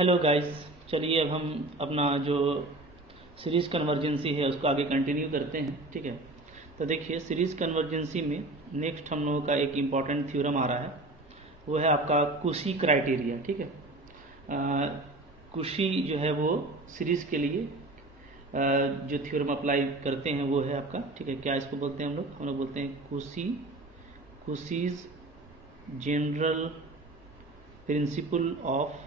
Hello guys, चलिए अब हम अपना जो सीरीज कन्वर्जेंसी है उसको आगे कंटिन्यू करते हैं। ठीक है, तो देखिए सीरीज कन्वर्जेंसी में नेक्स्ट हम लोगों का एक इम्पॉर्टेंट थ्योरम आ रहा है, वो है आपका कुशी क्राइटेरिया। ठीक है, कुशी जो है वो सीरीज के लिए जो थ्योरम अप्लाई करते हैं वो है आपका, ठीक है, क्या इसको बोलते हैं हम लोग बोलते हैं Cauchy's general principle of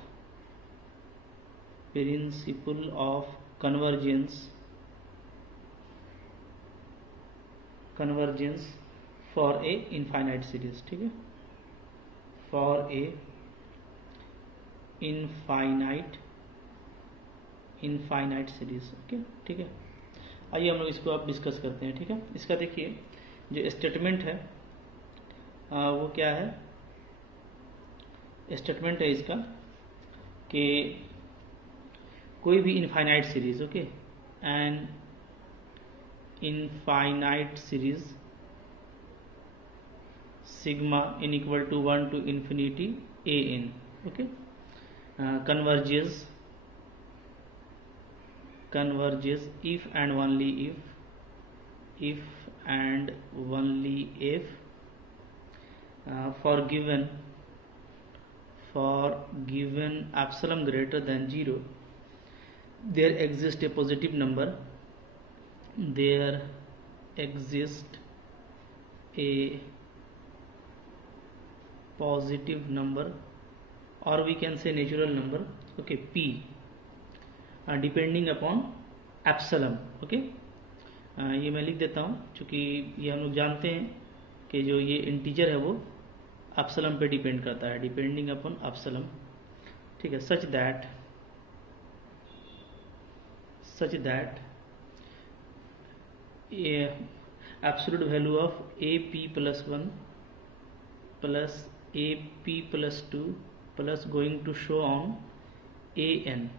convergence for a infinite series. ठीक है, for a infinite series. Okay, ठीक है, आइए हम लोग इसको अब डिस्कस करते हैं। ठीक है, इसका देखिए जो स्टेटमेंट है वो क्या है। स्टेटमेंट है इसका कि कोई भी infinite series, okay, and infinite series sigma n equal to 1 to infinity a n, okay, converges if and only if for given epsilon greater than 0 there exists a positive number, or we can say natural number, okay, p depending upon एप्सलम। Okay, ये मैं लिख देता हूँ क्योंकि ये हम लोग जानते हैं कि जो ये इंटीजर है वो एप्सलम पे डिपेंड करता है, डिपेंडिंग अपॉन एप्सलम। ठीक है, such that absolute value of A P plus 1 plus A P plus 2 plus going to show on A N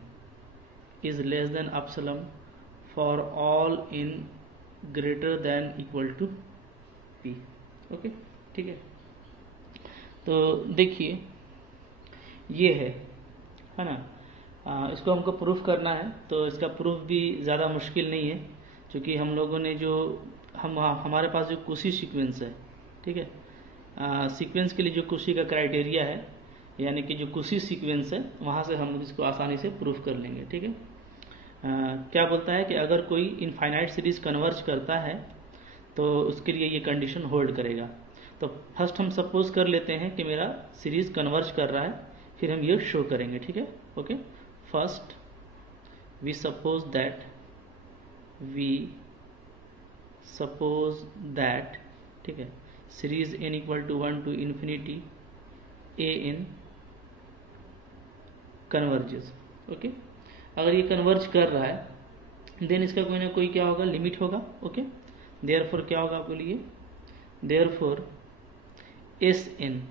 is less than epsilon for all in greater than equal to p। Okay, ठीक है, तो देखिए ये है ना, इसको हमको proof करना है। तो इसका प्रूफ भी ज़्यादा मुश्किल नहीं है क्योंकि हम लोगों ने जो हमारे पास जो कुशी सीक्वेंस है, ठीक है, सीक्वेंस के लिए जो कुशी का क्राइटेरिया है, यानी कि जो कुशी सीक्वेंस है, वहाँ से हम इसको आसानी से प्रूफ कर लेंगे। ठीक है, क्या बोलता है कि अगर कोई इनफाइनाइट सीरीज कन्वर्ज करता है तो उसके लिए ये कंडीशन होल्ड करेगा। तो फर्स्ट हम सपोज कर लेते हैं कि मेरा सीरीज कन्वर्ज कर रहा है, फिर हम ये शो करेंगे। ठीक है, okay, first we suppose that ठीक है, series n equal to 1 to infinity a n converges. Okay, अगर ये कन्वर्ज कर रहा है देन इसका कोई ना कोई क्या होगा, लिमिट होगा। ओके, देयरफॉर क्या होगा आपके लिए, देयरफॉर एस एन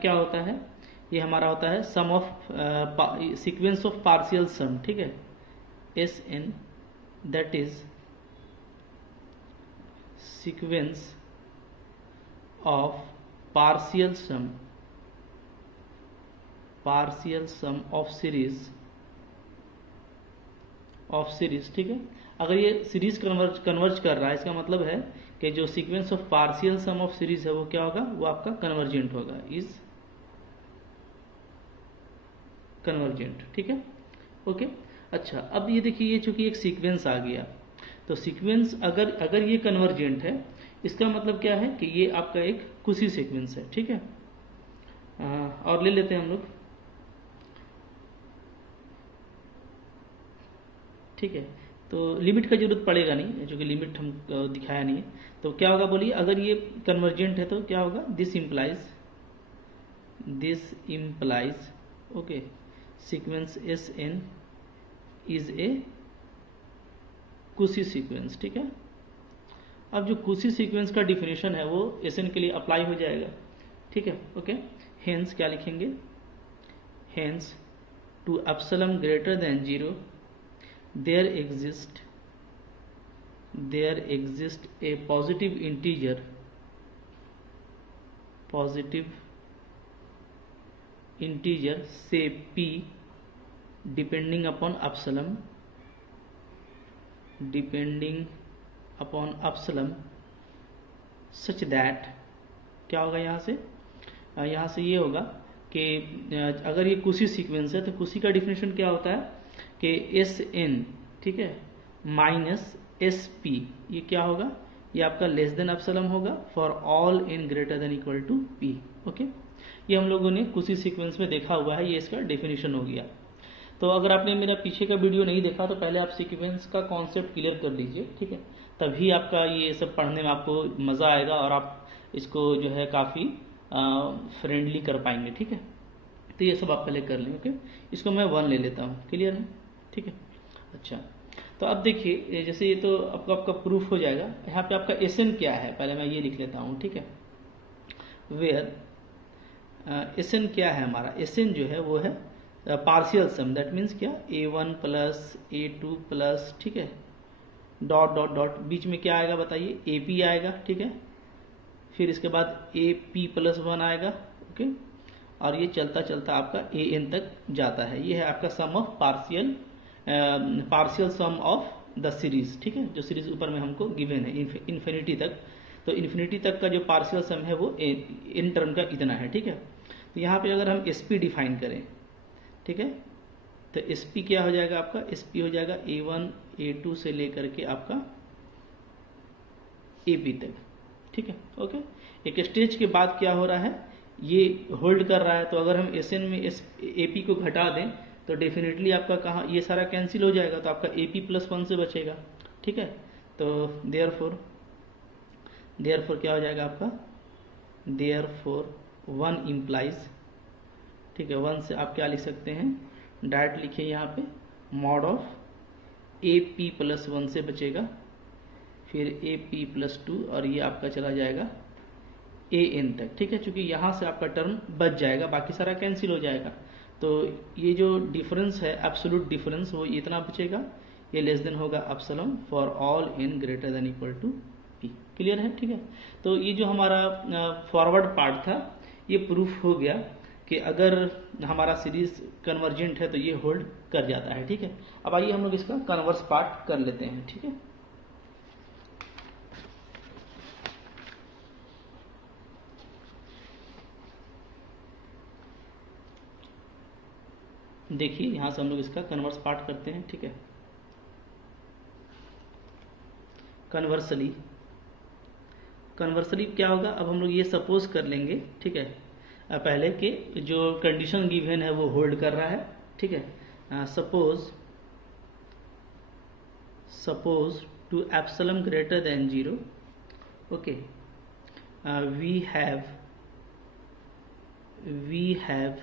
क्या होता है, ये हमारा होता है sum of sequence of partial sum. ठीक है, S N that is sequence of partial sum of series. ठीक है, अगर ये सीरीज कन्वर्ज कर रहा है, इसका मतलब है कि जो sequence of partial sum of series है वो क्या होगा, वो आपका कन्वर्जेंट होगा, इज कन्वर्जेंट। ठीक है, ओके, अच्छा, अब ये देखिए ये चूंकि एक सीक्वेंस आ गया, तो सीक्वेंस अगर ये कन्वर्जेंट है, इसका मतलब क्या है कि ये आपका एक कुशी सीक्वेंस है। ठीक है, और ले लेते हैं हम लोग। ठीक है, तो लिमिट का जरूरत पड़ेगा नहीं क्योंकि लिमिट हम दिखाया नहीं है। तो क्या होगा बोलिए, अगर ये कन्वर्जेंट है तो क्या होगा, this implies okay sequence S N is a Cauchy sequence. ठीक है, अब जो कुशी सीक्वेंस का डिफिनेशन है वो एस एन के लिए अप्लाई हो जाएगा। ठीक है, ओके, हेंस क्या लिखेंगे, hence to epsilon greater than 0 there exists a positive integer integer से p depending upon epsilon such that क्या होगा यहाँ से ये होगा कि अगर ये कुशी सीक्वेंस है तो कुशी का डिफिनेशन क्या होता है कि एस एन, ठीक है, माइनस एस पी, ये क्या होगा, ये आपका लेस देन अपसलम होगा for all N greater than equal to P. Okay, ये हम लोगों ने कुशी सीक्वेंस में देखा हुआ है, ये इसका डेफिनेशन हो गया। तो अगर आपने मेरा पीछे का वीडियो नहीं देखा तो पहले आप सीक्वेंस का कॉन्सेप्ट क्लियर कर लीजिए, ठीक है, तभी आपका ये सब पढ़ने में आपको मज़ा आएगा और आप इसको जो है काफ़ी फ्रेंडली कर पाएंगे, ठीक है। तो ये सब आप पहले कर लें। ओके, इसको मैं 1 ले लेता हूँ, क्लियर है, ठीक है। अच्छा, तो अब देखिए, जैसे ये तो आपका प्रूफ हो जाएगा। यहाँ पे आपका एसएन क्या है, पहले मैं ये लिख लेता हूँ, ठीक है। वेयर एसएन क्या है हमारा, एसएन जो है वो है पार्शियल सम, दैट मीन्स क्या, a1 प्लस a2 प्लस, ठीक है, डॉट डॉट डॉट, बीच में क्या आएगा बताइए, AP आएगा, ठीक है, फिर इसके बाद AP प्लस 1 आएगा, ओके, और ये चलता चलता आपका AN तक जाता है। ये है आपका sum of partial sum of the series, ठीक है, जो सीरीज ऊपर में हमको गिवन है इन्फिनिटी तक। तो इन्फिनिटी तक का जो पार्शियल सम है वो इन टर्म का इतना है, ठीक है। तो यहाँ पे अगर हम SP डिफाइन करें, ठीक है, तो SP क्या हो जाएगा आपका, SP हो जाएगा A1 A2 से लेकर के आपका AP तक, ठीक है। ओके, एक स्टेज के बाद क्या हो रहा है, ये होल्ड कर रहा है, तो अगर हम SN में AP को घटा दें तो डेफिनेटली आपका कहाँ ये सारा कैंसिल हो जाएगा, तो आपका AP प्लस 1 से बचेगा, ठीक है। तो देयरफॉर क्या हो जाएगा आपका, देयरफॉर 1 इम्प्लाइज, ठीक है, 1 से आप क्या लिख सकते हैं, डायरेक्ट लिखिए यहाँ पे मॉड ऑफ AP प्लस 1 से बचेगा, फिर AP प्लस 2 और ये आपका चला जाएगा AN तक, ठीक है, क्योंकि यहाँ से आपका टर्म बच जाएगा, बाकी सारा कैंसिल हो जाएगा। तो ये जो डिफरेंस है, एब्सोल्यूट डिफरेंस, वो इतना बचेगा, ये लेस देन होगा epsilon for all n greater than equal to p, clear है, ठीक है। तो ये जो हमारा फॉरवर्ड पार्ट था ये प्रूफ हो गया कि अगर हमारा सीरीज कन्वर्जेंट है तो ये होल्ड कर जाता है, ठीक है। अब आइए हम लोग इसका कन्वर्स पार्ट कर लेते हैं, ठीक है। देखिए यहां से हम लोग इसका कन्वर्स पार्ट करते हैं, ठीक है। कन्वर्सली क्या होगा, अब हम लोग ये सपोज कर लेंगे, ठीक है, पहले कि जो कंडीशन गिवन है वो होल्ड कर रहा है, ठीक है। Suppose to epsilon greater than 0, okay, we have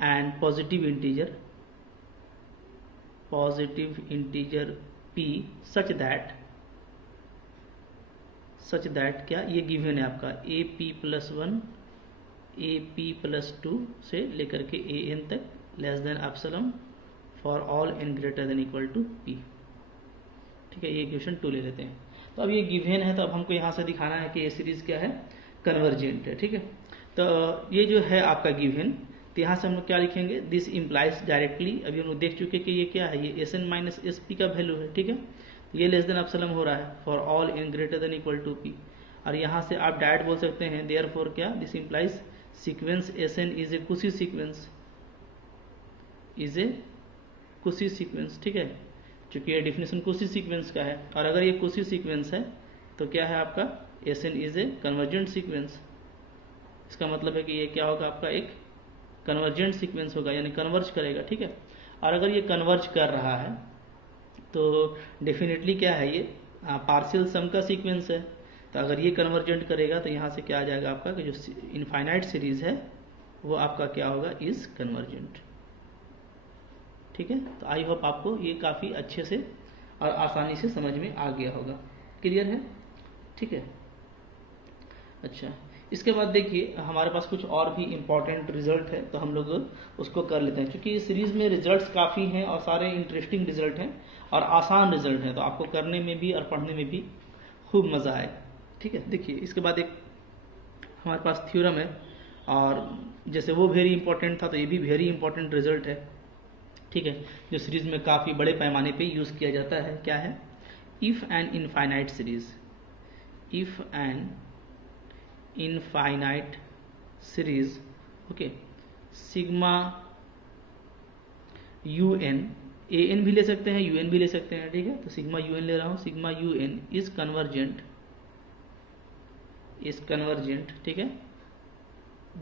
an positive integer p such that क्या, ये गिवन है आपका AP प्लस 1 AP प्लस 2 से लेकर के AN तक less than epsilon for all n greater than equal to p, ठीक है। ये इक्वेशन 2 ले लेते हैं। तो अब ये गिवन है, तो अब हमको यहाँ से दिखाना है कि ये सीरीज क्या है, कन्वर्जेंट है, ठीक है। तो ये जो है आपका गिवन, तो यहाँ से हम लोग क्या लिखेंगे, दिस इम्प्लाइज डायरेक्टली, अभी हम लोग देख चुके कि ये क्या है, ये SN माइनस SP का वैल्यू है, ठीक है। ये लेस देन एप्सिलॉन हो रहा है for all n greater than equal to p, और यहाँ से आप डायरेक्ट बोल सकते हैं देयरफॉर क्या, this implies sequence SN is a Cauchy sequence, ठीक है, क्योंकि ये डिफिनेशन कुशी सीक्वेंस का है, और अगर ये कुशी सीक्वेंस है तो क्या है आपका, SN is a convergent sequence. इसका मतलब है कि ये क्या होगा, आपका एक कन्वर्जेंट सीक्वेंस होगा, यानी कन्वर्ज करेगा, ठीक है। और अगर ये कन्वर्ज कर रहा है तो डेफिनेटली क्या है, ये पार्शियल सम का सीक्वेंस है। तो अगर ये कन्वर्जेंट करेगा तो यहाँ से क्या आ जाएगा आपका कि जो इनफाइनाइट सीरीज है वो आपका क्या होगा, इज कन्वर्जेंट, ठीक है। तो आई होप आपको ये काफ़ी अच्छे से और आसानी से समझ में आ गया होगा, क्लियर है, ठीक है। अच्छा, इसके बाद देखिए हमारे पास कुछ और भी इम्पोर्टेंट रिजल्ट है, तो हम लोग उसको कर लेते हैं, क्योंकि इस सीरीज में रिजल्ट्स काफ़ी हैं और सारे इंटरेस्टिंग रिजल्ट हैं और आसान रिजल्ट हैं, तो आपको करने में भी और पढ़ने में भी खूब मज़ा आएगा, ठीक है। देखिए इसके बाद एक हमारे पास थ्योरम है, और जैसे वो वेरी इंपॉर्टेंट था तो ये भी वेरी इंपॉर्टेंट रिजल्ट है, ठीक है, जो सीरीज में काफ़ी बड़े पैमाने पे यूज़ किया जाता है। क्या है? If an infinite series, if an infinite series, okay, sigma U N, A N भी ले सकते हैं, यू एन भी ले सकते हैं, ठीक है, तो सिग्मा यू एन ले रहा हूँ, sigma U N is convergent, ठीक है,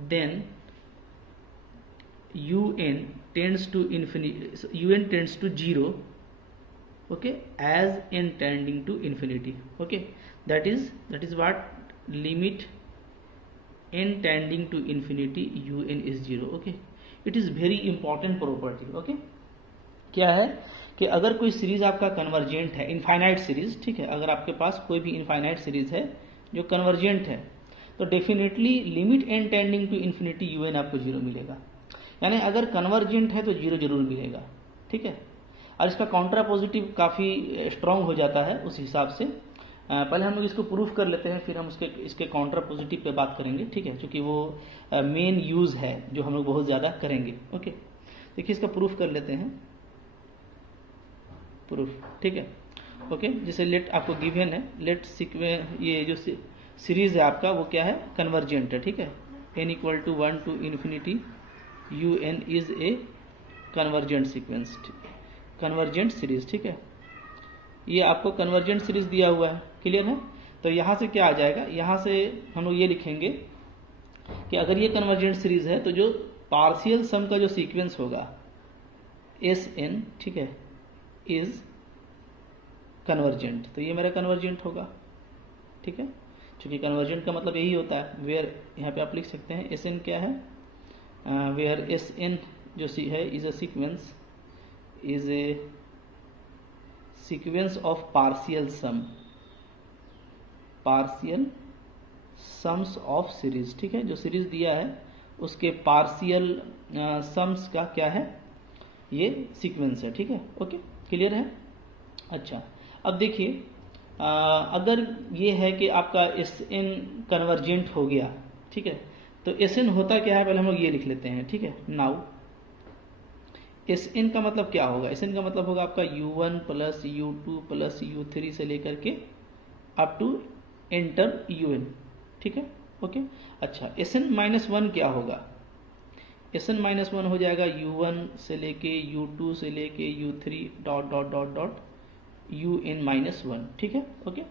then un tends to infinity, un tends to 0, okay, as n tending to infinity, okay, that is what limit n tending to infinity un is 0, okay, it is very important property, okay। क्या है कि अगर कोई series आपका convergent है, infinite series, ठीक है, अगर आपके पास कोई भी इनफाइनाइट सीरीज है जो कन्वर्जेंट है तो definitely limit n tending to infinity un आपको 0 मिलेगा, यानी अगर कन्वर्जेंट है तो 0 जरूर मिलेगा, ठीक है। और इसका कॉन्ट्रा पॉजिटिव काफ़ी स्ट्रांग हो जाता है उस हिसाब से। पहले हम लोग इसको प्रूफ कर लेते हैं, फिर हम इसके कॉन्ट्रा पॉजिटिव पे बात करेंगे, ठीक है, क्योंकि वो मेन यूज है जो हम लोग बहुत ज़्यादा करेंगे, ओके। देखिए इसका प्रूफ कर लेते हैं, प्रूफ, ठीक है, ओके। जैसे लेट आपको गिवन है, लेट ये जो सीरीज है आपका वो क्या है? कन्वर्जेंट है, ठीक है, n equal to 1 to infinity un is a convergent sequence, convergent series, ठीक है। ये आपको कन्वर्जेंट सीरीज दिया हुआ है, क्लियर है। तो यहां से क्या आ जाएगा? यहां से हम लोग ये लिखेंगे कि अगर ये कन्वर्जेंट सीरीज है तो जो पार्शियल सम का जो सीक्वेंस होगा Sn, ठीक है, इज कन्वर्जेंट, तो ये मेरा कन्वर्जेंट होगा, ठीक है, क्योंकि कन्वर्जेंट का मतलब यही होता है, वेयर यहाँ पे आप लिख सकते हैं Sn क्या है, वेयर Sn जो है is a sequence, is a sequence of partial sums of series, ठीक है, जो सीरीज दिया है उसके पार्शियल सम्स का क्या है? ये सीक्वेंस है, ठीक है, ओके, क्लियर है। अच्छा, अब देखिए अगर ये है कि आपका Sn कन्वर्जेंट हो गया, ठीक है, तो Sn होता क्या है पहले हम लोग ये लिख लेते हैं, ठीक है। नाउ Sn का मतलब क्या होगा? Sn का मतलब होगा आपका u1 plus u2 plus u3 से लेकर के अप टू एंटर un, ठीक है, ओके। अच्छा, Sn माइनस 1 क्या होगा? Sn माइनस 1 हो जाएगा u1 से लेके u2 से लेके u3 dot dot dot dot un minus 1, ठीक है, ओके।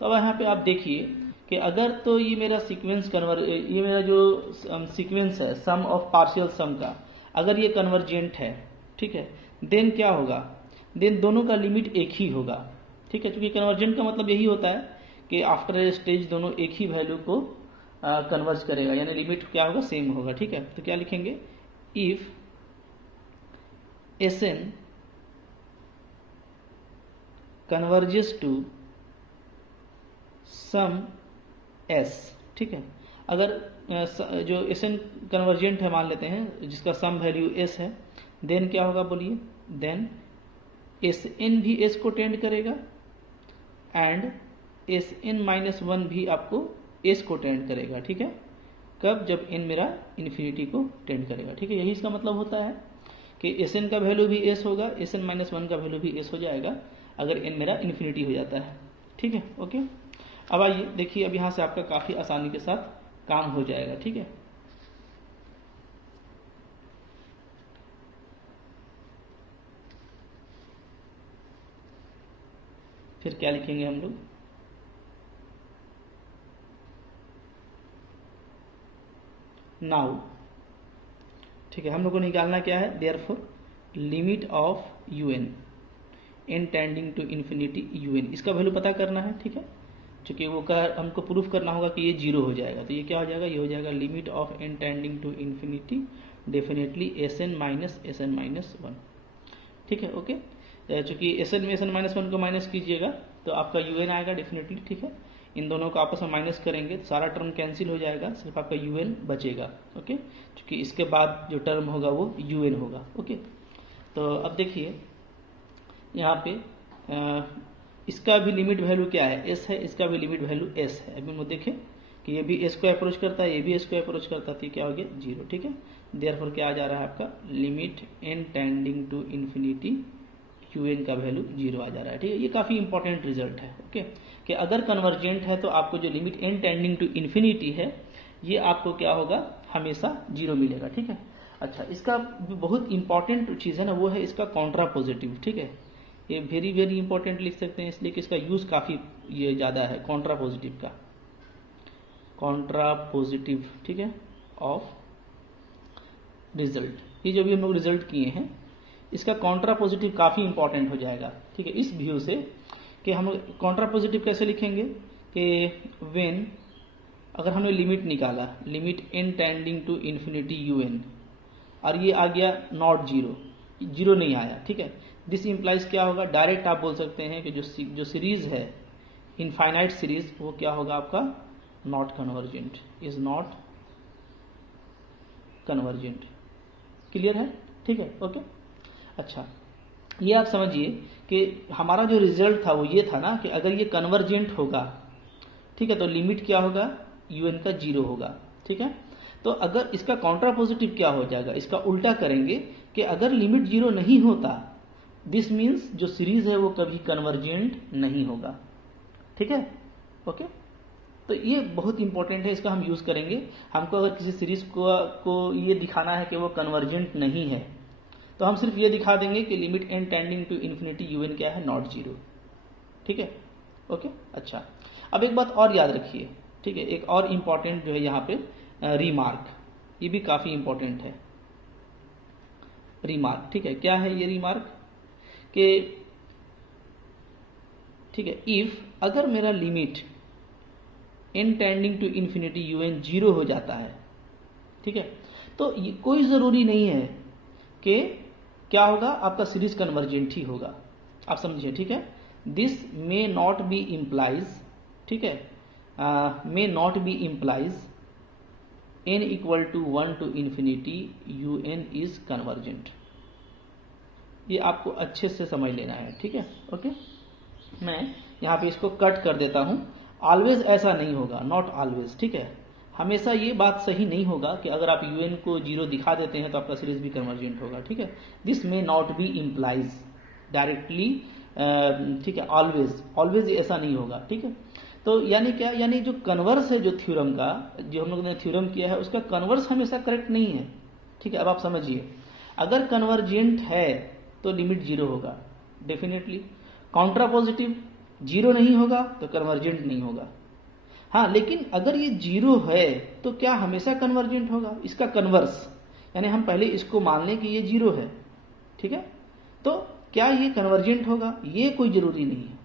तो अब यहाँ पे आप देखिए कि अगर तो ये मेरा सीक्वेंस ये मेरा जो सीक्वेंस है सम ऑफ पार्शियल सम का, अगर ये कन्वर्जेंट है, ठीक है, देन क्या होगा? देन दोनों का लिमिट एक ही होगा, ठीक है, क्योंकि कन्वर्जेंट का मतलब यही होता है कि आफ्टर ए स्टेज दोनों एक ही वैल्यू को कन्वर्ज करेगा, यानी लिमिट क्या होगा? सेम होगा, ठीक है। तो क्या लिखेंगे? If Sn converges to sum S, ठीक है, अगर जो Sn कन्वर्जेंट है मान लेते हैं जिसका सम वैल्यू S है, देन क्या होगा बोलिए? देन Sn भी S को टेंड करेगा एंड Sn माइनस 1 भी आपको S को टेंड करेगा, ठीक है। कब? जब n मेरा इन्फिनिटी को टेंड करेगा, ठीक है। यही इसका मतलब होता है कि Sn का वैल्यू भी S होगा, Sn माइनस 1 का वैल्यू भी S हो जाएगा अगर n मेरा इन्फिनिटी हो जाता है, ठीक है, ओके। अब आइए देखिए, अब यहां से आपका काफी आसानी के साथ काम हो जाएगा, ठीक है। फिर क्या लिखेंगे हम लोग? नाउ, ठीक है, हम लोग को निकालना क्या है? Therefore limit of un n tending to infinity un, इसका वैल्यू पता करना है, ठीक है, क्योंकि वो हमको प्रूफ करना होगा कि ये 0 हो जाएगा, तो ये क्या हो जाएगा? ये हो जाएगा limit of n tending to infinity definitely Sn minus 1, ठीक है, ओके। चूंकि Sn में Sn माइनस 1 को माइनस कीजिएगा तो आपका un आएगा डेफिनेटली, ठीक है। इन दोनों को आपस में माइनस करेंगे तो सारा टर्म कैंसिल हो जाएगा, सिर्फ आपका un बचेगा, ओके, क्योंकि इसके बाद जो टर्म होगा वो un होगा, ओके। तो अब देखिए यहाँ पे इसका भी लिमिट वैल्यू क्या है? S है, इसका भी लिमिट वैल्यू S है। अभी हम देखें कि ये भी एस को अप्रोच करता है, ये भी एस को अप्रोच करता है, तो क्या हो गया 0, ठीक है। देयरफॉर क्या आ जा रहा है आपका limit n tending to infinity un का वैल्यू 0 आ जा रहा है, ठीक है। ये काफी इंपॉर्टेंट रिजल्ट है, ओके, कि अगर कन्वर्जेंट है तो आपको जो limit n tending to infinity है ये आपको क्या होगा, हमेशा 0 मिलेगा, ठीक है। अच्छा, इसका बहुत इंपॉर्टेंट चीज है ना, वो है इसका कॉन्ट्रा पॉजिटिव, ठीक है। ये वेरी वेरी इंपॉर्टेंट लिख सकते हैं, इसलिए कि इसका यूज काफी ये ज्यादा है कॉन्ट्रा पॉजिटिव का, कॉन्ट्रा पॉजिटिव, ठीक है, ऑफ रिजल्ट। ये जो भी हम लोग रिजल्ट किए हैं इसका कॉन्ट्रा पॉजिटिव काफी इंपॉर्टेंट हो जाएगा, ठीक है, इस व्यू से कि हम कॉन्ट्रा पॉजिटिव कैसे लिखेंगे कि व्हेन, अगर हमने लिमिट निकाला, limit n tending to infinity un, और ये आ गया नॉट 0, 0 नहीं आया, ठीक है। दिस इंप्लाइज क्या होगा, डायरेक्ट आप बोल सकते हैं कि जो सीरीज है इनफाइनाइट सीरीज वो क्या होगा आपका not convergent, is not convergent. Clear है, ठीक है, ओके। अच्छा, ये आप समझिए कि हमारा जो रिजल्ट था वो ये था ना कि अगर ये कन्वर्जेंट होगा, ठीक है, तो लिमिट क्या होगा un का 0 होगा, ठीक है। तो अगर इसका कॉन्ट्रा पॉजिटिव क्या हो जाएगा, इसका उल्टा करेंगे कि अगर लिमिट 0 नहीं होता, दिस मीन्स जो सीरीज है वो कभी कन्वर्जेंट नहीं होगा, ठीक है, ओके। तो ये बहुत इंपॉर्टेंट है, इसका हम यूज करेंगे। हमको अगर किसी सीरीज को ये दिखाना है कि वो कन्वर्जेंट नहीं है, तो हम सिर्फ ये दिखा देंगे कि limit n tending to infinity un क्या है, नॉट 0, ठीक है, ओके। अच्छा, अब एक बात और याद रखिए, ठीक है, एक और इंपॉर्टेंट जो है यहाँ पे रिमार्क, ये भी काफी इंपॉर्टेंट है रिमार्क, ठीक है। क्या है ये रिमार्क कि, ठीक है, इफ अगर मेरा limit n tending to infinity un 0 हो जाता है, ठीक है, तो ये कोई जरूरी नहीं है कि क्या होगा, आपका सीरीज कन्वर्जेंट ही होगा, आप समझिए, ठीक है। This may not be implies, ठीक है, may not be implies n equal to 1 to infinity un is convergent. ये आपको अच्छे से समझ लेना है, ठीक है, ओके। मैं यहां पे इसको कट कर देता हूं। ऑलवेज ऐसा नहीं होगा, नॉट ऑलवेज, ठीक है। हमेशा ये बात सही नहीं होगा कि अगर आप un को 0 दिखा देते हैं तो आपका सीरीज भी कन्वर्जेंट होगा, ठीक है। This may not be implies directly, ठीक है, ऑलवेज, ऑलवेज ऐसा नहीं होगा, ठीक है। तो यानी क्या, यानी जो कन्वर्स है जो थ्योरम का, जो हम लोगों ने थ्योरम किया है उसका कन्वर्स हमेशा करेक्ट नहीं है, ठीक है। अब आप समझिए, अगर कन्वर्जेंट है तो लिमिट 0 होगा डेफिनेटली, कॉन्ट्रा पॉजिटिव 0 नहीं होगा तो कन्वर्जेंट नहीं होगा। हाँ, लेकिन अगर ये 0 है तो क्या हमेशा कन्वर्जेंट होगा, इसका कन्वर्स, यानी हम पहले इसको मान लें कि ये 0 है, ठीक है, तो क्या ये कन्वर्जेंट होगा, ये कोई जरूरी नहीं है,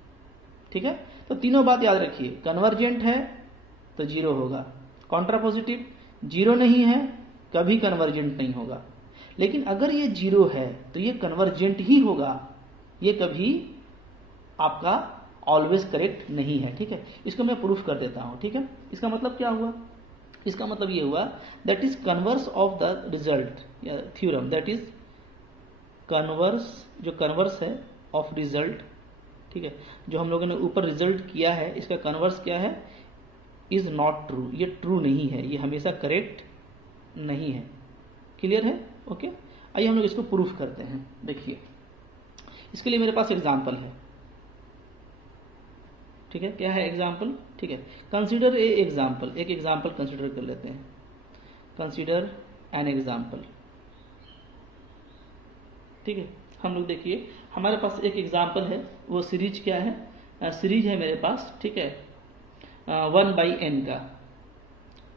ठीक है। तो तीनों बात याद रखिए, कन्वर्जेंट है तो 0 होगा, कॉन्ट्रा पॉजिटिव 0 नहीं है कभी कन्वर्जेंट नहीं होगा, लेकिन अगर ये 0 है तो ये कन्वर्जेंट ही होगा, ये कभी आपका ऑलवेज करेक्ट नहीं है, ठीक है। इसको मैं प्रूफ कर देता हूं, ठीक है। इसका मतलब क्या हुआ, इसका मतलब ये हुआ that is converse of the result या थ्योरम, दैट इज कन्वर्स, जो कन्वर्स है ऑफ रिजल्ट, ठीक है, जो हम लोगों ने ऊपर रिजल्ट किया है इसका कन्वर्स क्या है, इज नॉट ट्रू, ये ट्रू नहीं है, ये हमेशा करेक्ट नहीं है। क्लियर है, ओके। आइए हम लोग इसको प्रूफ करते हैं। देखिए, इसके लिए मेरे पास एग्जांपल है, ठीक है। क्या है एग्जाम्पल, ठीक है, कंसीडर ए एग्जाम्पल, एक एग्जाम्पल कंसीडर कर लेते हैं, कंसीडर एन एग्जाम्पल, ठीक है। हम लोग देखिए हमारे पास एक एग्जाम्पल है, वो सीरीज क्या है, सीरीज है मेरे पास, ठीक है, 1/n का,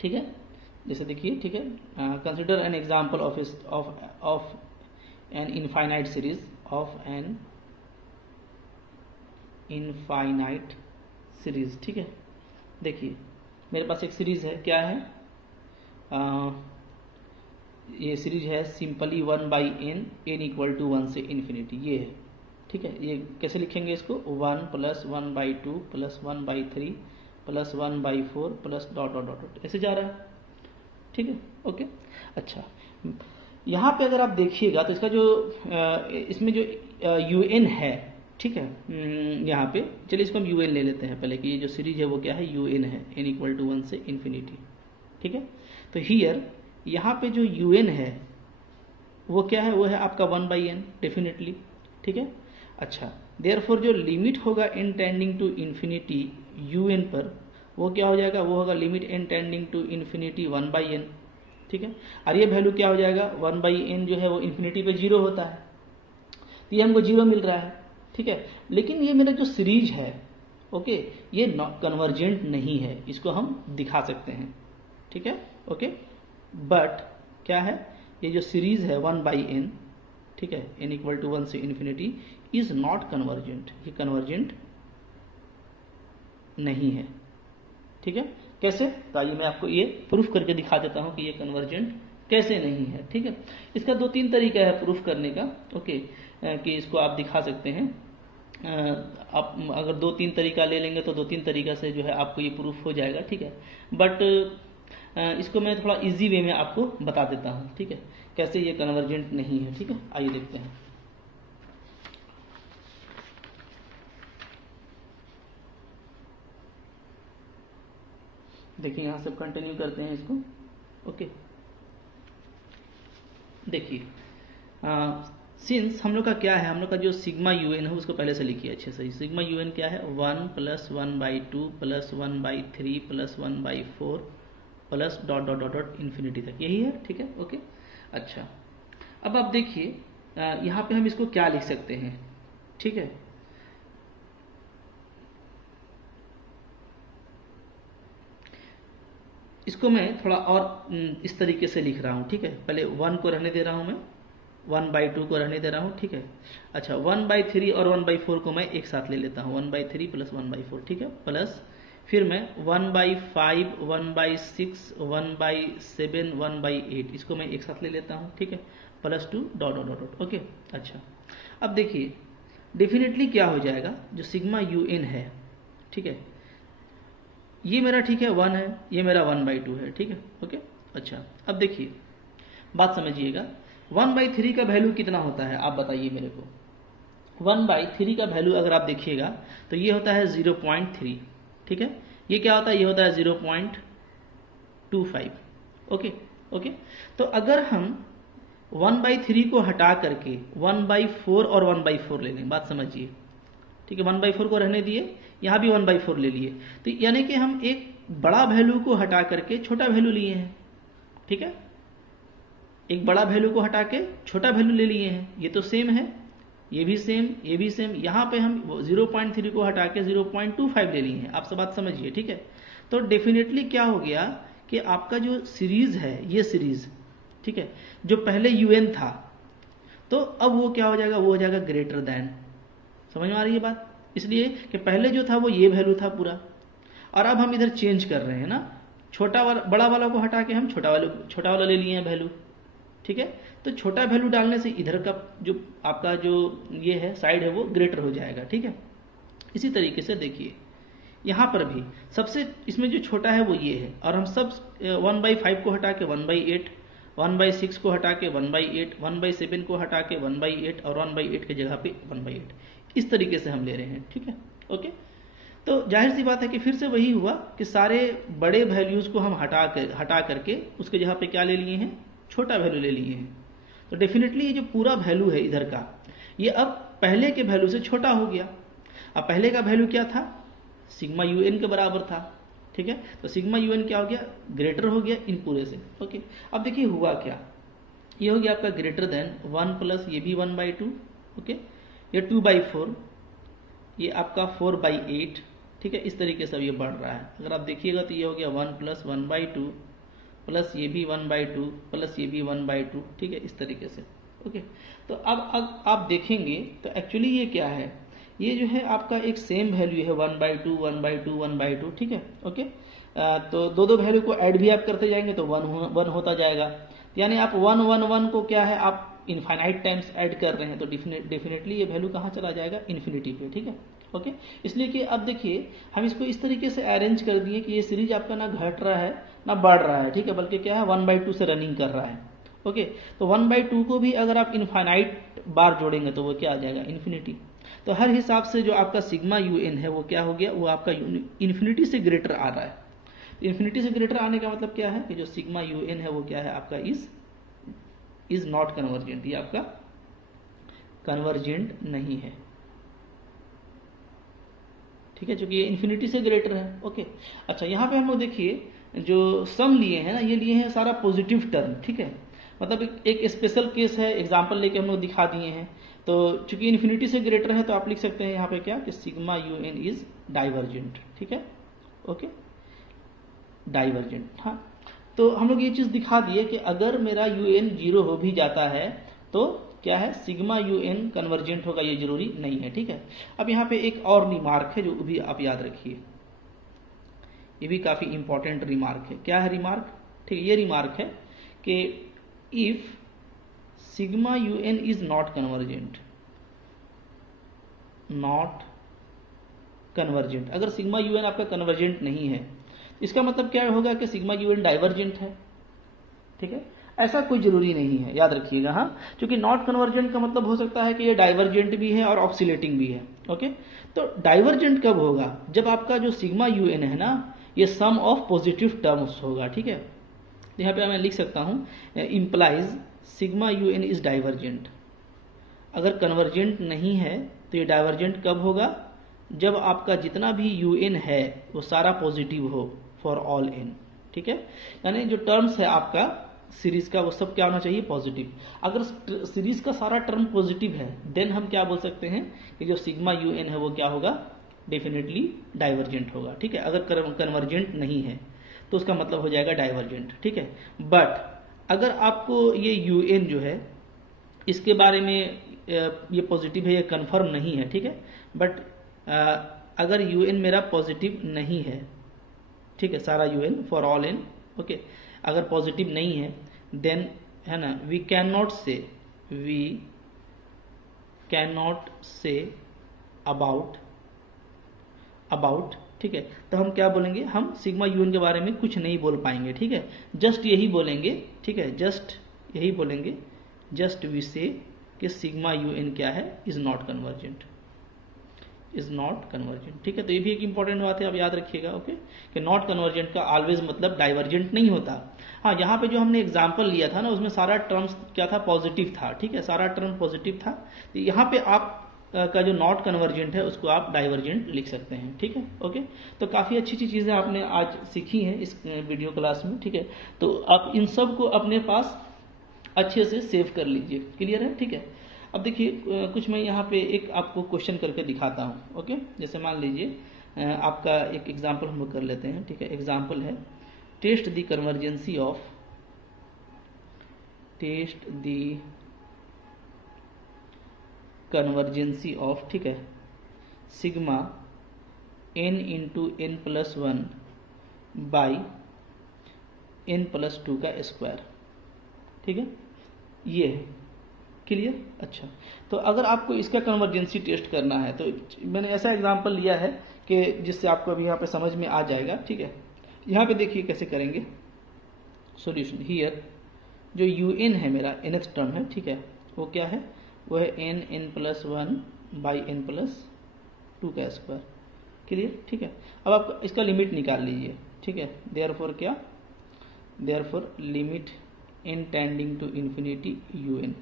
ठीक है। जैसे देखिए, ठीक है, consider an example of N infinite series, of N infinite series, ठीक है। देखिए मेरे पास एक सीरीज है, क्या है, ये सीरीज है simply 1/n, n equal to 1 से इन्फिनिटी, ये है, ठीक है। ये कैसे लिखेंगे इसको, 1 plus 1/2 plus 1/3 plus 1/4 plus dot dot dot, ऐसे जा रहा है, ठीक है, ओके। अच्छा, यहाँ पे अगर आप देखिएगा तो इसका जो इसमें जो un है, ठीक है। यहाँ पे चलिए इसको हम UN ले लेते हैं पहले कि ये जो सीरीज है वो क्या है, UN है, n इक्वल टू 1 से इन्फिनिटी। ठीक है, तो हियर यहाँ पे जो UN है वो क्या है, वो है आपका 1/n डेफिनेटली। ठीक है, अच्छा देयरफॉर जो लिमिट होगा n tending to infinity UN पर वो क्या हो जाएगा, वो होगा limit n tending to infinity 1/n। ठीक है, और ये वैल्यू क्या हो जाएगा, 1/n जो है वो इन्फिनिटी पे 0 होता है, तो ये हमको 0 मिल रहा है। ठीक है, लेकिन ये मेरा जो सीरीज है ओके, ये कन्वर्जेंट नहीं है, इसको हम दिखा सकते हैं। ठीक है, ओके, बट क्या है, ये जो सीरीज है 1/n, ठीक है, n इक्वल टू 1 से इन्फिनिटी इज नॉट कन्वर्जेंट, ये कन्वर्जेंट नहीं है। ठीक है, कैसे, तो आइए मैं आपको ये प्रूफ करके दिखा देता हूं कि ये कन्वर्जेंट कैसे नहीं है। ठीक है, इसका 2-3 तरीका है प्रूफ करने का, ओके, कि इसको आप दिखा सकते हैं। आप अगर 2-3 तरीका ले लेंगे तो 2-3 तरीका से जो है आपको ये प्रूफ हो जाएगा। ठीक है, बट इसको मैं थोड़ा इजी वे में आपको बता देता हूँ। ठीक है, कैसे ये कन्वर्जेंट नहीं है। ठीक है, आइए देखते हैं। देखिए यहाँ से कंटिन्यू करते हैं इसको। ओके, देखिए सिंस हम लोग का क्या है, हम लोग का जो सिग्मा UN है उसको पहले से लिखिए अच्छे से। सिग्मा UN क्या है, 1 + 1/2 + 1/3 + 1/4 plus dot dot dot dot infinity तक, यही है। ठीक है, ओके, अच्छा अब आप देखिए यहाँ पे हम इसको क्या लिख सकते हैं। ठीक है, इसको मैं थोड़ा और इस तरीके से लिख रहा हूँ। ठीक है, पहले 1 को रहने दे रहा हूँ मैं, 1/2 को रहने दे रहा हूँ। ठीक है, अच्छा 1/3 और 1/4 को मैं एक साथ ले लेता हूँ, 1/3 + 1/4। ठीक है, प्लस फिर मैं 1/5 1/6 1/7 1/8 इसको मैं एक साथ ले लेता हूँ। ठीक है, +2 डॉट डॉट डॉट। ओके, अच्छा अब देखिए डेफिनेटली क्या हो जाएगा, जो सिग्मा UN है, ठीक है, ये मेरा ठीक है 1 है, ये मेरा 1/2 है। ठीक है, ओके, अच्छा अब देखिए बात समझिएगा, 1/3 का वैल्यू कितना होता है आप बताइए मेरे को। 1/3 का वैल्यू अगर आप देखिएगा तो ये होता है 0.3। ठीक है, ये क्या होता है, ये होता है 0.25। ओके ओके, तो अगर हम 1/3 को हटा करके 1/4 और 1/4 ले लें, बात समझिए। ठीक है, 1/4 को रहने दिए, यहाँ भी 1/4 ले लिए, तो यानी कि हम एक बड़ा वैल्यू को हटा करके छोटा वैल्यू लिए हैं। ठीक है, एक बड़ा वैल्यू को हटा के छोटा वैल्यू ले लिए हैं, ये तो सेम है, ये भी सेम, ये भी सेम। यहाँ पे हम 0.3 को हटा के 0.25 ले लिए हैं, आप सब बात समझिए। ठीक है, तो डेफिनेटली क्या हो गया कि आपका जो सीरीज है, ये सीरीज, ठीक है, जो पहले UN था, तो अब वो क्या हो जाएगा, वो हो जाएगा ग्रेटर देन। समझ में आ रही है बात, इसलिए कि पहले जो था वो ये वैल्यू था पूरा, और अब हम इधर चेंज कर रहे हैं ना, छोटा वाला बड़ा वाला को हटा के हम छोटा वाला ले लिए हैं वैल्यू। ठीक है, तो छोटा वैल्यू डालने से इधर का जो आपका जो ये है साइड है वो ग्रेटर हो जाएगा। ठीक है, इसी तरीके से देखिए यहाँ पर भी सबसे इसमें जो छोटा है वो ये है, और हम सब 1/5 को हटा के 1/8, 1/6 को हटा के 1/8, 1/7 को हटा के 1/8 और 1/8 की जगह पे 1/8, इस तरीके से हम ले रहे हैं। ठीक है, ओके, तो जाहिर सी बात है कि फिर से वही हुआ कि सारे बड़े वैल्यूज को हम हटा करके उसके जगह पे क्या ले लिए हैं, छोटा वैल्यू ले लिए हैं। तो डेफिनेटली ये जो पूरा वैल्यू है इधर का, ये अब पहले के वैल्यू से छोटा हो गया। अब पहले का वैल्यू क्या था, सिग्मा UN के बराबर था। ठीक है, तो सिग्मा UN क्या हो गया, ग्रेटर हो गया इन पूरे से। ओके, अब देखिए हुआ क्या, ये हो गया आपका ग्रेटर देन 1 प्लस ये भी 1/2। ओके, ये 2/4, ये आपका 4/8। ठीक है, इस तरीके से अब ये बढ़ रहा है। अगर आप देखिएगा तो ये हो गया 1 + 1/2 प्लस ये भी 1/2 प्लस ये भी 1/2। ठीक है, इस तरीके से। ओके, तो अब आप देखेंगे तो एक्चुअली ये क्या है, ये जो है आपका एक सेम वैल्यू है 1/2 1/2 1/2। ठीक है, ओके, तो दो वैल्यू को ऐड भी आप करते जाएंगे तो 1 होता जाएगा, यानी आप 1 1 1 को क्या है आप इनफाइनाइट टाइम्स ऐड कर रहे हैं, तो डेफिनेटली ये वैल्यू कहाँ चला जाएगा, इन्फिनिटी पे। ठीक है, ओके, इसलिए कि अब देखिए हम इसको इस तरीके से अरेंज कर दिए कि ये सीरीज आपका ना घट रहा है ना बढ़ रहा है। ठीक है, बल्कि क्या है 1/2 से रनिंग कर रहा है। ओके, तो 1/2 को भी अगर आप इनफाइनाइट बार जोड़ेंगे तो वो क्या आ जाएगा, इन्फिनिटी। तो हर हिसाब से जो आपका सिग्मा यू एन है वो क्या हो गया, वो आपका इन्फिनिटी से ग्रेटर आ रहा है। इन्फिनिटी से ग्रेटर आने का मतलब क्या है कि जो सिग्मा यू एन है वो क्या है आपका इज नॉट कन्वर्जेंट, ये आपका कन्वर्जेंट नहीं है, ठीक है, क्योंकि ये इन्फिनिटी से ग्रेटर है। ओके, अच्छा यहाँ पे हम लोग देखिए जो सम लिए हैं ना, ये लिए हैं सारा पॉजिटिव टर्म, ठीक है, मतलब एक स्पेशल केस है, एग्जांपल लेके हम लोग दिखा दिए हैं। तो चूंकि इन्फिनिटी से ग्रेटर है तो आप लिख सकते हैं यहाँ पे क्या कि sigma U N is divergent, ठीक है, ओके, डाइवर्जेंट। हाँ, तो हम लोग ये चीज दिखा दिए कि अगर मेरा यू एन 0 हो भी जाता है तो क्या है, सिग्मा यू एन कन्वर्जेंट होगा, ये जरूरी नहीं है, ठीक है। अब यहाँ पे एक और रिमार्क है जो भी आप याद रखिए, ये भी काफी इंपॉर्टेंट रिमार्क है। क्या है रिमार्क, ठीक है, ये रिमार्क है कि if sigma U N is not convergent, not convergent, अगर सिग्मा यू एन आपका कन्वर्जेंट नहीं है, इसका मतलब क्या होगा कि सिग्मा यू एन डाइवर्जेंट है, ठीक है। ऐसा कोई जरूरी नहीं है, याद रखिएगा, हाँ, क्योंकि नॉट कन्वर्जेंट का मतलब हो सकता है कि ये डाइवर्जेंट भी है और ऑक्सीलेटिंग भी है। ओके, तो डाइवर्जेंट कब होगा, जब आपका जो सिग्मा यू एन है ना, ये सम ऑफ पॉजिटिव टर्म्स होगा, ठीक है। यहाँ पे मैं लिख सकता हूं implies sigma U N is divergent. अगर कन्वर्जेंट नहीं है तो ये डाइवर्जेंट कब होगा, जब आपका जितना भी यू एन है वो सारा पॉजिटिव हो फॉर ऑल एन, ठीक है, यानी जो टर्म्स है आपका सीरीज का वो सब क्या होना चाहिए, पॉजिटिव। अगर सीरीज का सारा टर्म पॉजिटिव है देन हम क्या बोल सकते हैं कि जो सिग्मा यू एन है वो क्या होगा, डेफिनेटली डाइवर्जेंट होगा, ठीक है। अगर कन्वर्जेंट नहीं है तो उसका मतलब हो जाएगा डाइवर्जेंट, ठीक है। बट अगर आपको ये यू एन जो है इसके बारे में ये पॉजिटिव है, ये कंफर्म नहीं है, ठीक है, बट अगर यू एन मेरा पॉजिटिव नहीं है, ठीक है, सारा U N for all N, okay, अगर पॉजिटिव नहीं है देन है ना we can not say about, ठीक है। तो हम क्या बोलेंगे, हम सिग्मा यूएन के बारे में कुछ नहीं बोल पाएंगे, ठीक है, जस्ट यही बोलेंगे, ठीक है, जस्ट यही बोलेंगे, जस्ट वी से कि सिग्मा यूएन क्या है, इज नॉट कन्वर्जेंट, ठीक है। तो ये भी एक इंपॉर्टेंट बात है, आप याद रखिएगा, ओके, कि नॉट कन्वर्जेंट का ऑलवेज मतलब डाइवर्जेंट नहीं होता। हाँ, यहाँ पे जो हमने एग्जांपल लिया था ना उसमें सारा टर्म्स क्या था, पॉजिटिव था, ठीक है, सारा टर्म पॉजिटिव था। तो यहाँ पे आप का जो नॉट कन्वर्जेंट है उसको आप डाइवर्जेंट लिख सकते हैं, ठीक है, ओके। तो काफी अच्छी अच्छी चीजें आपने आज सीखी हैं इस वीडियो क्लास में, ठीक है। तो आप इन सब को अपने पास अच्छे से सेव कर लीजिए, क्लियर है, ठीक है। अब देखिए कुछ मैं यहाँ पे एक आपको क्वेश्चन करके दिखाता हूँ, ओके। जैसे मान लीजिए आपका एक एग्जांपल हम लोग कर लेते हैं, ठीक है। एग्जांपल है टेस्ट द कन्वर्जेंसी ऑफ ठीक है, sigma n into n plus 1 by n plus 2 का स्क्वायर, ठीक है, ये है, क्लियर। अच्छा, तो अगर आपको इसका कन्वर्जेंसी टेस्ट करना है तो मैंने ऐसा एग्जांपल लिया है कि जिससे आपको अभी यहाँ पे समझ में आ जाएगा, ठीक है। यहाँ पे देखिए कैसे करेंगे सॉल्यूशन। हियर जो un है मेरा nth टर्म है, ठीक है, वो क्या है, वो है n plus 1 by n plus 2 का स्क्वायर, क्लियर, ठीक है। अब आप इसका लिमिट निकाल लीजिए, ठीक है। देयरफॉर क्या, therefore limit n tending to infinity un,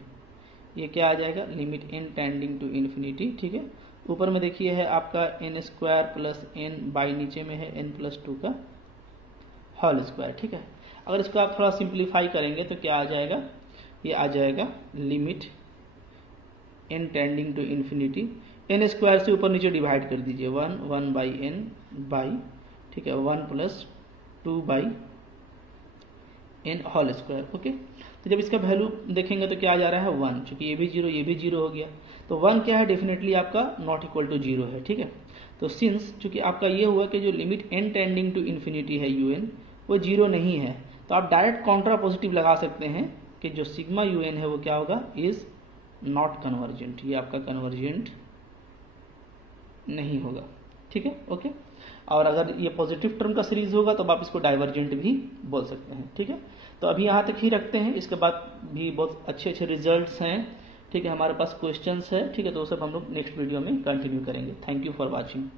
ये क्या आ जाएगा, limit n tending to infinity, ठीक है। ऊपर में देखिए है आपका n square plus n by नीचे में है n प्लस 2 का होल स्क्वायर, ठीक है। अगर इसको आप थोड़ा सिंप्लीफाई करेंगे तो क्या आ जाएगा, ये आ जाएगा limit n tending to infinity, n square से ऊपर नीचे डिवाइड कर दीजिए, 1 बाई n बाई, ठीक है, 1 plus 2 by n whole square, okay. तो जब इसका वैल्यू देखेंगे तो क्या आ जा रहा है, 1, चूंकि ये भी 0 ये भी 0 हो गया, तो 1 क्या है, डेफिनेटली आपका नॉट इक्वल टू 0 है, ठीक है। तो सिंस चूंकि आपका ये हुआ कि जो limit n tending to infinity है un वो 0 नहीं है, तो आप डायरेक्ट कॉन्ट्रा पॉजिटिव लगा सकते हैं कि जो सिग्मा un है वो क्या होगा, इज नॉट कन्वर्जेंट, ये आपका कन्वर्जेंट नहीं होगा, ठीक है, ओके। और अगर ये पॉजिटिव टर्म का सीरीज होगा तो आप इसको डाइवर्जेंट भी बोल सकते हैं, ठीक है। तो अभी यहाँ तक ही रखते हैं, इसके बाद भी बहुत अच्छे अच्छे रिजल्ट्स हैं ठीक है, हमारे पास क्वेश्चंस है, ठीक है, तो वो सब हम लोग नेक्स्ट वीडियो में कंटिन्यू करेंगे। Thank you for watching.